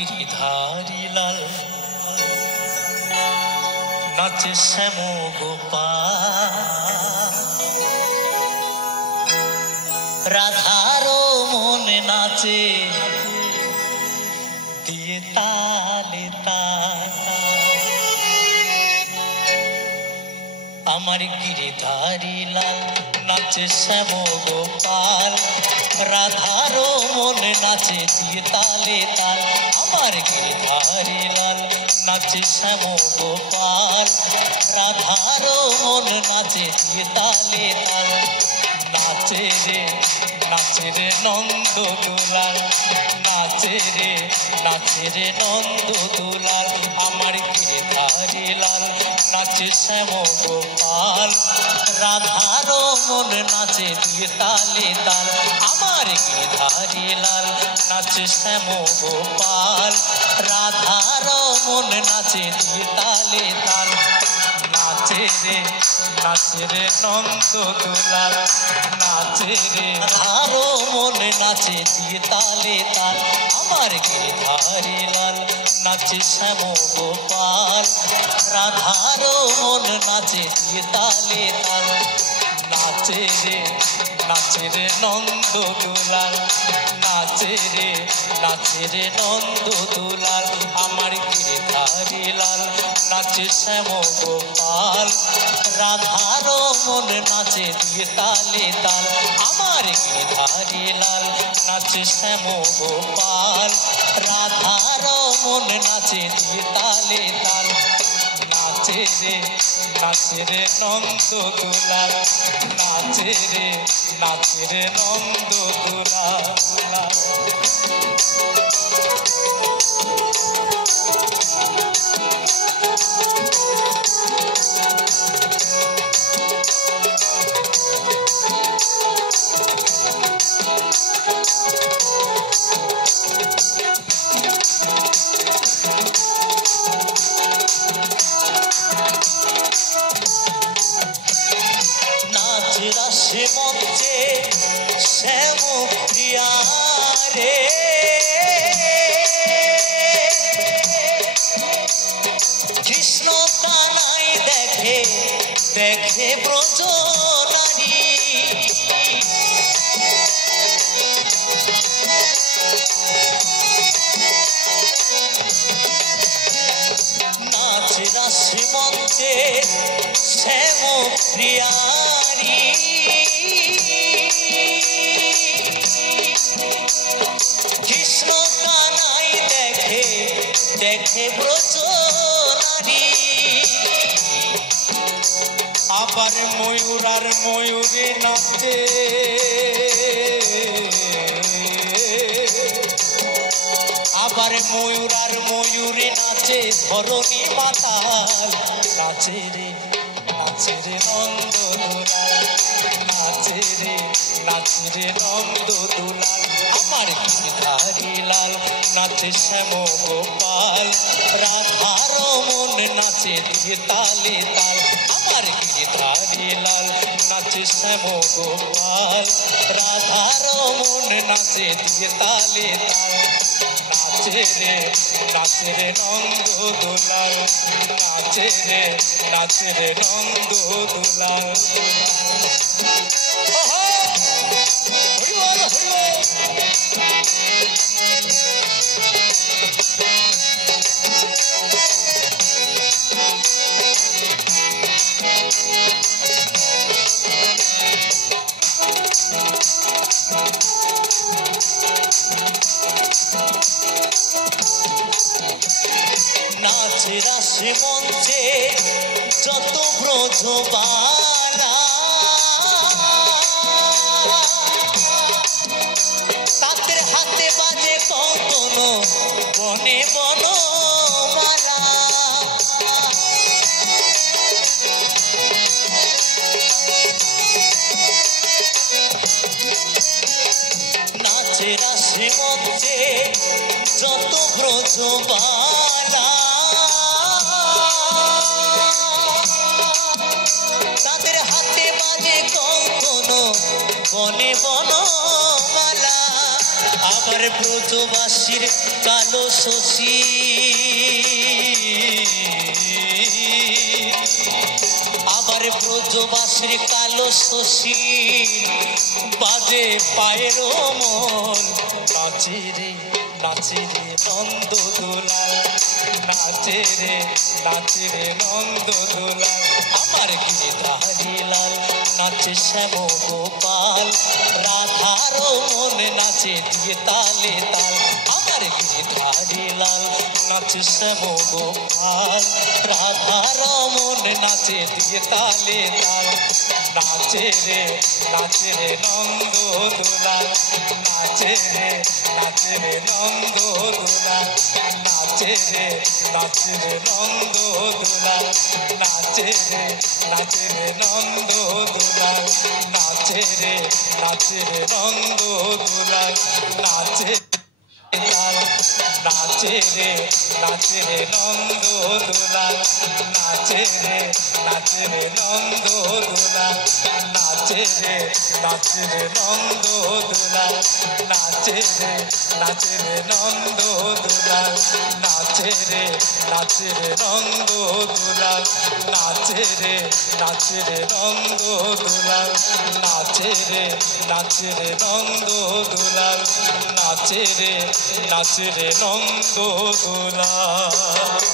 ধারি লাল নাচে শ্যাম গোপাল রাধারও মনে নাচে দিয়ে তালে তাল আমার গিরিধারী লাল নাচে শ্যাম গোপাল রাধারও মনে নাচে দিয়ে তালে তাল আমার গিরিধারী লাল নাচে শ্যাম গোপাল রাধারও মনে নাচে দিয়ে তালে তাল নাচে রে নন্দ দুলাল নাচে রে নন্দ দুলাল আমার গিরিধারী লাল নাচে শ্যাম গোপাল রাধারও মনে নাচে দিয়ে তালে তাল আমার গিরিধারী লাল নাচে শ্যাম গোপাল রাধারও মনে নাচে দিয়ে তালে তাল নাচে রে নন্দ দুলাল নাচে রে রাধারও মনে নাচে দিয়ে তালে তাল আমার গিরিধারী লাল নাচে শ্যাম গোপাল রাধারও মনে নাচে দিয়ে তালে তাল নাচে রে নন্দ দুলাল নাচে রে নন্দ দুলাল আমার গিরিধারী লাল নাচে শ্যাম গোপাল রাধারও মনে নাচে দিয়ে তালে তাল আমার গিরিধারী লাল নাচে শ্যাম গোপাল রাধারও মনে নাচে দিয়ে তালে তাল নাচে রে নন্দ দুলাল নাচে রে নন্দ দুলাল রাশে মঞ্চে শ্যাম প্রিয়া রে কৃষ্ণ কানাই দেখে ব্রজ নারী নাচ রাশি মঞ্চে শ্যাম প্রিয়া কৃষ্ণ কানাই দেখে ব্রজ নারী আবার ময়ূর আর ময়ূরে নাচে আবার ময়ূর আর ময়ূরে নাচে ধরণী মাতাল নাচে রে নন্দ দুলাল নাচে রে নন্দ দুলাল আমার গিরিধারী লাল নাচে শ্যাম গোপাল রাধারও মনে নাচে দিয়ে তালে তাল আমার গিরিধারী লাল নাচে শ্যাম গোপাল রাধারও মনে নাচে দিয়ে তালে তাল নাচে রে নন্দ দুলাল নাচে রে নন্দ দুলাল নাচ রাশি মঞ্চে যত ব্রজবালা তাদের হাতে বাজে কখনো বনে বনমালা নাচ রাশি মঞ্চে যত ব্রজবালা তাদের হাতে বাজে কখনো বনে বনমালা আবার ব্রজবাসীর কালো শস্য বাঁশির কালো শশী বাজে পায়ের মন নাচে রে নন্দ দুলাল নাচে রে নন্দ দুলাল আমার গিরিধারী লাল নাচে শ্যাম গোপাল রাধার মন নাচে দিয়ে তালে তাল আমার গিরিধারী লাল নাচে শ্যাম গোপাল রাধার মন নাচে দিয়ে তালে তাল নাচে রে নন্দ দুলাল নাচে রে নন্দ দুলাল নাচে রে নন্দ দুলাল নাচে রে নন্দ দুলাল নাচে রে নন্দ দুলাল নাচে নাচে রে নন্দ দুলাল নাচে রে নন্দ দুলাল নাচে রে নন্দ দুলাল নাচে রে নন্দ দুলাল নাচে রে নন্দ দুলাল নাচে রে নন্দ দুলাল নাচে রে নন্দ দুলাল নাচে রে নন্দ দুলাল।